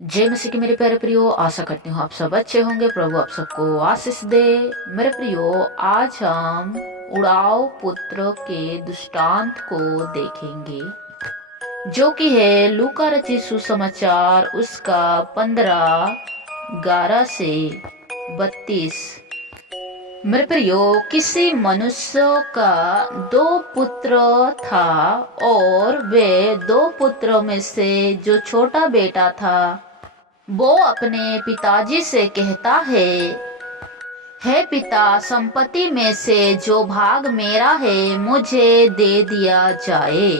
जय मसीह के मेरे प्यारे प्रियो, आशा करती हूँ आप सब अच्छे होंगे। प्रभु आप सबको आशीष दे। मेरे प्रियो, आज हम उड़ाव पुत्र के दृष्टांत को देखेंगे, जो कि है लूका रचित सुसमाचार उसका 15:11 से 32। मेरे प्रियो, किसी मनुष्य का 2 पुत्र था, और वे 2 पुत्रों में से जो छोटा बेटा था वो अपने पिताजी से कहता है, हे पिता, संपत्ति में से जो भाग मेरा है मुझे दे दिया जाए।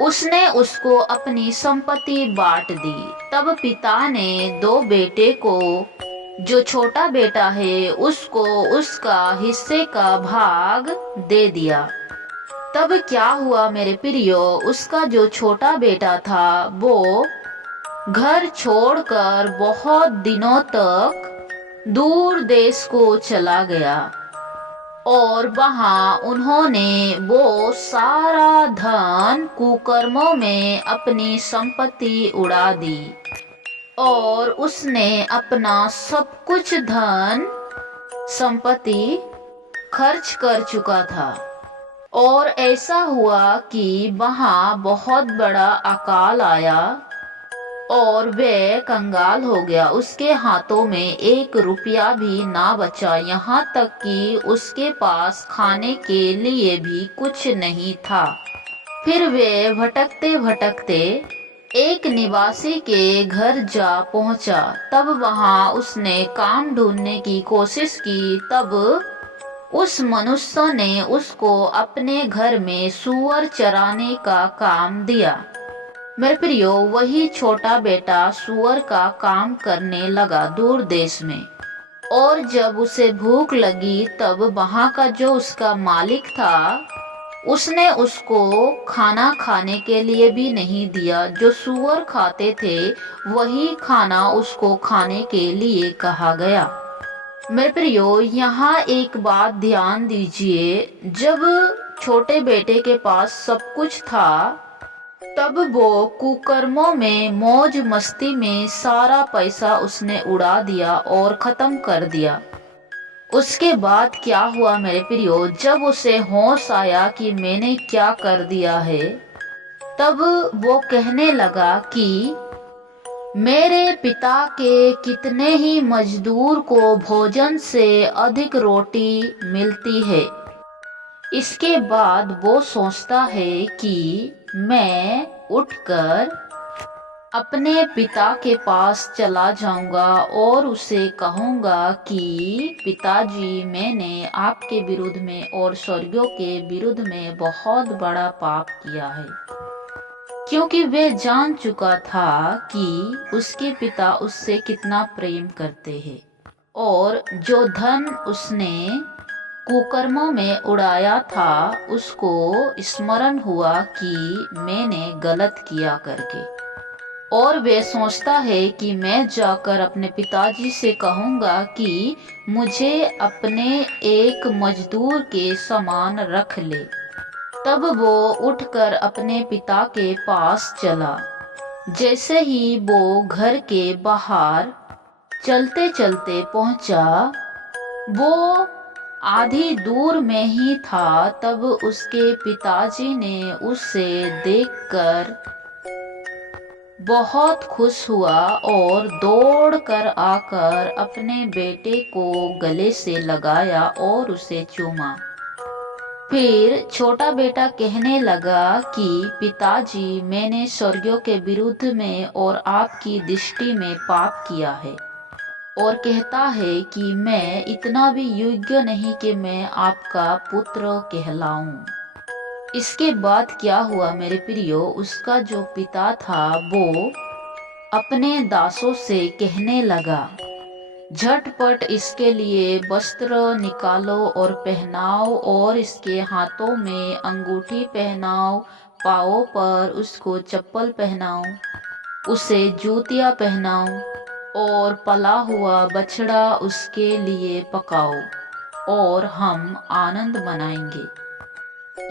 उसने उसको अपनी संपत्ति बांट दी। तब पिता ने 2 बेटे को, जो छोटा बेटा है उसको उसका हिस्से का भाग दे दिया। तब क्या हुआ मेरे प्रियो, उसका जो छोटा बेटा था वो घर छोड़कर बहुत दिनों तक दूर देश को चला गया, और वहां उन्होंने वो सारा धन कुकर्मों में अपनी संपत्ति उड़ा दी, और उसने अपना सब कुछ धन संपत्ति खर्च कर चुका था। और ऐसा हुआ कि वहां बहुत बड़ा अकाल आया और वह कंगाल हो गया। उसके हाथों में 1 रुपया भी ना बचा, यहाँ तक कि उसके पास खाने के लिए भी कुछ नहीं था। फिर वे भटकते भटकते एक निवासी के घर जा पहुंचा। तब वहां उसने काम ढूंढने की कोशिश की। तब उस मनुष्य ने उसको अपने घर में सूअर चराने का काम दिया। मेरे प्रियो, वही छोटा बेटा सूअर का काम करने लगा दूर देश में। और जब उसे भूख लगी तब वहां का जो उसका मालिक था उसने उसको खाना खाने के लिए भी नहीं दिया। जो सूअर खाते थे वही खाना उसको खाने के लिए कहा गया। मेरे प्रियो, यहाँ एक बात ध्यान दीजिए, जब छोटे बेटे के पास सब कुछ था तब वो कुकर्मों में, मौज मस्ती में सारा पैसा उसने उड़ा दिया और खत्म कर दिया। उसके बाद क्या हुआ मेरे प्रियो, जब उसे होश आया कि मैंने क्या कर दिया है, तब वो कहने लगा कि मेरे पिता के कितने ही मजदूर को भोजन से अधिक रोटी मिलती है। इसके बाद वो सोचता है कि मैं उठकर अपने पिता के पास चला जाऊंगा और उसे कहूंगा कि पिताजी, मैंने आपके विरुद्ध में और स्वर्गों के विरुद्ध में बहुत बड़ा पाप किया है। क्योंकि वे जान चुका था कि उसके पिता उससे कितना प्रेम करते हैं, और जो धन उसने कुकर्मों में उड़ाया था उसको स्मरण हुआ कि मैंने गलत किया करके। और वे सोचता है कि मैं जाकर अपने पिताजी से कहूंगा कि मुझे अपने एक मजदूर के समान रख ले। तब वो उठकर अपने पिता के पास चला। जैसे ही वो घर के बाहर चलते चलते पहुंचा, वो आधी दूर में ही था, तब उसके पिताजी ने उसे देखकर बहुत खुश हुआ और दौड़कर आकर अपने बेटे को गले से लगाया और उसे चूमा। फिर छोटा बेटा कहने लगा कि पिताजी, मैंने स्वर्गों के विरुद्ध में और आपकी दृष्टि में पाप किया है, और कहता है कि मैं इतना भी योग्य नहीं कि मैं आपका पुत्र कहलाऊं। इसके बाद क्या हुआ मेरे प्रियो, उसका जो पिता था वो अपने दासों से कहने लगा, झटपट इसके लिए वस्त्र निकालो और पहनाओ, और इसके हाथों में अंगूठी पहनाओ, पाँवों पर उसको चप्पल पहनाओ, उसे जूतियां पहनाओ, और पला हुआ बछड़ा उसके लिए पकाओ, और हम आनंद मनाएंगे।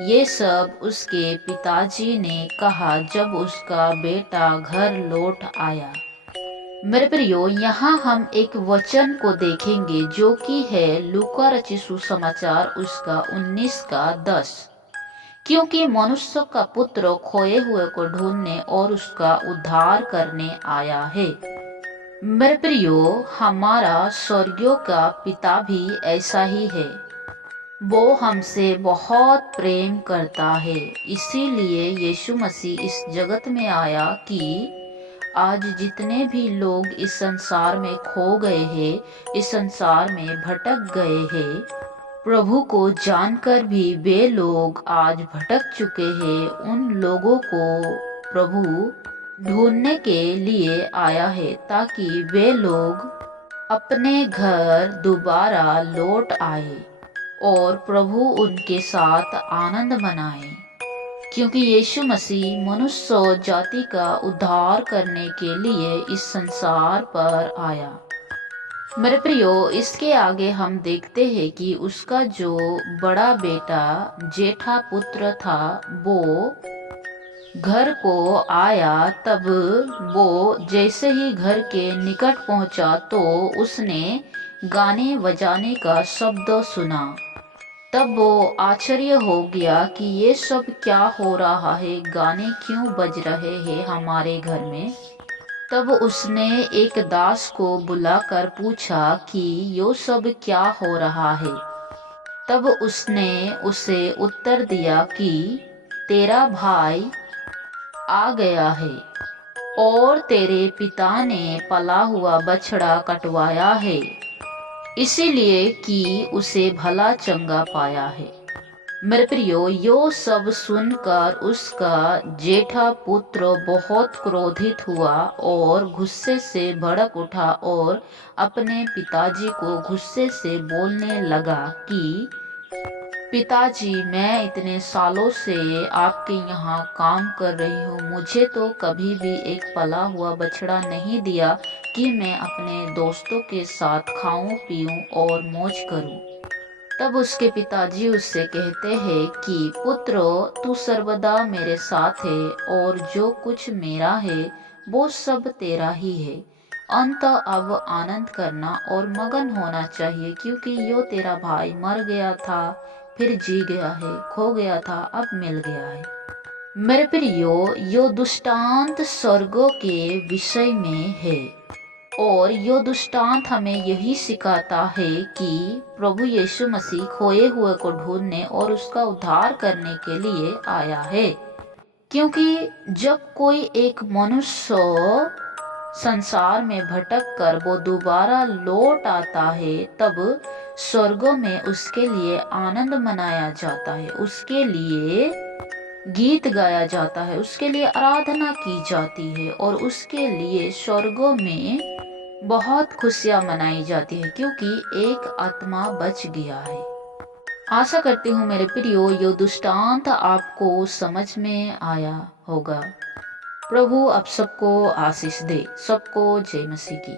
ये सब उसके पिताजी ने कहा जब उसका बेटा घर लौट आया। मेरे प्रियो, यहाँ हम एक वचन को देखेंगे जो कि है लूका रचित सुसमाचार उसका 19 का 10। क्योंकि मनुष्य का पुत्र खोए हुए को ढूंढने और उसका उद्धार करने आया है। मेरे प्रियो, हमारा स्वर्गीय का पिता भी ऐसा ही है। वो हमसे बहुत प्रेम करता है, इसीलिए यीशु मसीह इस जगत में आया कि आज जितने भी लोग इस संसार में खो गए हैं, इस संसार में भटक गए हैं, प्रभु को जानकर भी वे लोग आज भटक चुके हैं, उन लोगों को प्रभु ढूंढने के लिए आया है ताकि वे लोग अपने घर दोबारा लौट आए और प्रभु उनके साथ आनंद मनाए। क्योंकि यीशु मसीह मनुष्य जाति का उद्धार करने के लिए इस संसार पर आया। मेरे प्रियो, इसके आगे हम देखते हैं कि उसका जो बड़ा बेटा जेठा पुत्र था वो घर को आया। तब वो जैसे ही घर के निकट पहुंचा तो उसने गाने बजाने का शब्द सुना। तब वो आश्चर्य हो गया कि ये सब क्या हो रहा है, गाने क्यों बज रहे हैं हमारे घर में। तब उसने एक दास को बुलाकर पूछा कि यो सब क्या हो रहा है। तब उसने उसे उत्तर दिया कि तेरा भाई आ गया है और तेरे पिता ने पला हुआ बछड़ा कटवाया है, इसीलिए कि उसे भला चंगा पाया है। मेरे प्रियो, यो सब सुनकर उसका जेठा पुत्र बहुत क्रोधित हुआ और गुस्से से भड़क उठा और अपने पिताजी को गुस्से से बोलने लगा कि पिताजी, मैं इतने सालों से आपके यहाँ काम कर रही हूँ, मुझे तो कभी भी एक पला हुआ बछड़ा नहीं दिया कि मैं अपने दोस्तों के साथ खाऊं पीऊं और मौज करूं। तब उसके पिताजी उससे कहते हैं कि पुत्र, तू सर्वदा मेरे साथ है और जो कुछ मेरा है वो सब तेरा ही है। अंत अब आनंद करना और मगन होना चाहिए, क्योंकि यो तेरा भाई मर गया था, फिर जी गया है, खो गया था, अब मिल गया है। मेरे प्रियो, यो दुष्टांत स्वर्गों के विषय में है और यो दुष्टांत हमें यही सिखाता है कि प्रभु यीशु मसीह खोए हुए को ढूंढने और उसका उद्धार करने के लिए आया है। क्योंकि जब कोई एक मनुष्य संसार में भटक कर वो दोबारा लौट आता है, तब स्वर्गों में उसके लिए आनंद मनाया जाता है, उसके लिए गीत गाया जाता है, उसके लिए आराधना की जाती है और उसके लिए स्वर्गों में बहुत खुशियां मनाई जाती है, क्योंकि एक आत्मा बच गया है। आशा करती हूँ मेरे प्रियो, यो दृष्टांत आपको समझ में आया होगा। प्रभु आप सबको आशीष दे। सबको जय मसीह की।